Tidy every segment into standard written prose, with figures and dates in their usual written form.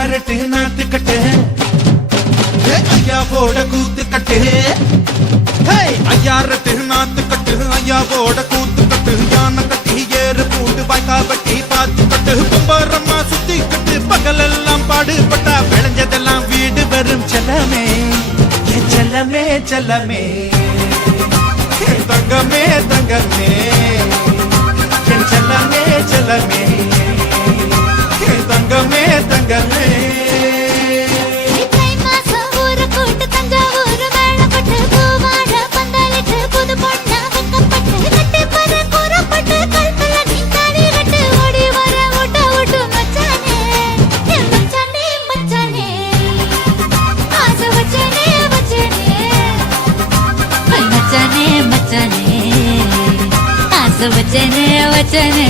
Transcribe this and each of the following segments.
ஐயாரட்டு நாத்து கட்டு ஐயாவோட கூத்து கட்டு ஐயாரட்டு நாத்து கட்டு ஐயாவோட கூத்து கட்டு யானை கட்டி ஏறு பூண்டு வாய்க்கா வட்டி பார்த்து கட்டு கும்பரம்மா சுத்தி கட்டு பகலெல்லாம் பாடுபட்டா விளைஞ்சதெல்லாம் வீடு வரும் செல்லமே செல்லமே செல்லமே தங்கமே தங்கமே செல்லமே செல்லமே தங்கமே தங்கமே वचने वचने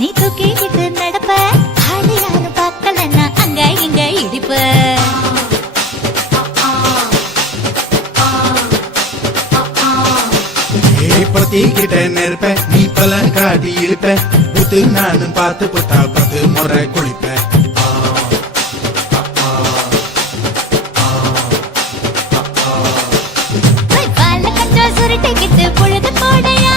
நீ தூக்கிட்டு நடப்ப ஆளு யாரும் பார்க்கலன்னா அங்க இங்க இடிப்ப பத்திக்கிட்ட நெருப்ப நீ பல காட்டி இருப்ப புத்து நானும் பார்த்து புத்தா 10 முறை குளிப்ப சுருட்டிக்கிட்டு பொழுது போடையா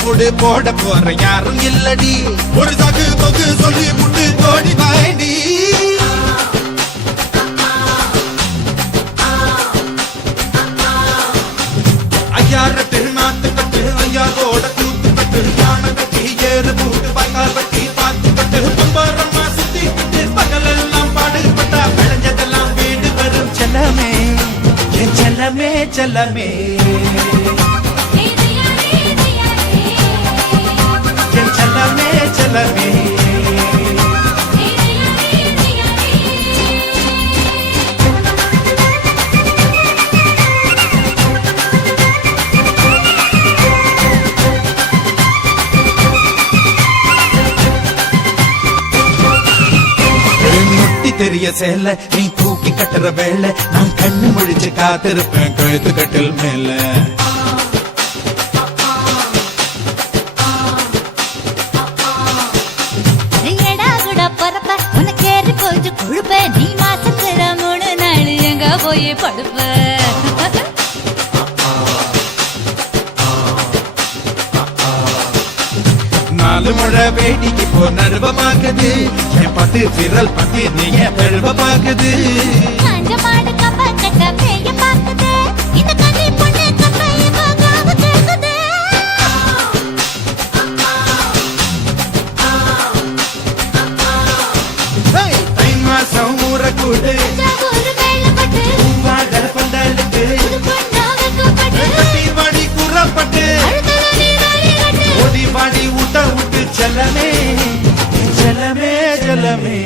புடு போட போற யாரும் இல்லடி ஒரு சகு தொகு சொல்லி முட்டு தோடி வாண்டி ஐயாரட்டு நாத்து கட்டு ஐயாவோட கூத்து கட்டு யானை கட்டி ஏறு பூண்டு வாய்க்கால் வட்டி பார்த்து கட்டு கும்பரம்மா சுத்தி கட்டு பகலெல்லாம் பாடுபட்டா விளைஞ்சதெல்லாம் வீடு வரும் செல்லமே செல்லமே செல்லமே செல்லமே செல்லமே முட்டி தெரிய சேல நீ தூக்கி கட்டுற வேலை நான் கண்ணு முழிச்சு காத்திருப்பேன் கழுத்து கட்டில் மேல நீ மாசத்துல 3 நாள் எங்க போய் படுப்ப நாலு முழை வேடிக்கு போ நடுவமாக்குது என் பத்து விரல் பத்தி நீங்க பெருவமாக்குது மாடு கம்ப கட்ட மேய பாக்குது இந்த கண்ணி பொண்ணு கப்பைய போகாம கேக்குது தை மாசம் ஊற கூடு ஒரு வேளை பட்டு வாடல பந்தலுக்கு பொண்ணாவக்கப்பட்டு வாடி கூறப்பட்டு ஓடி வாடி ஊட்ட விட்டு செல்லமே செல்லமே செல்லமே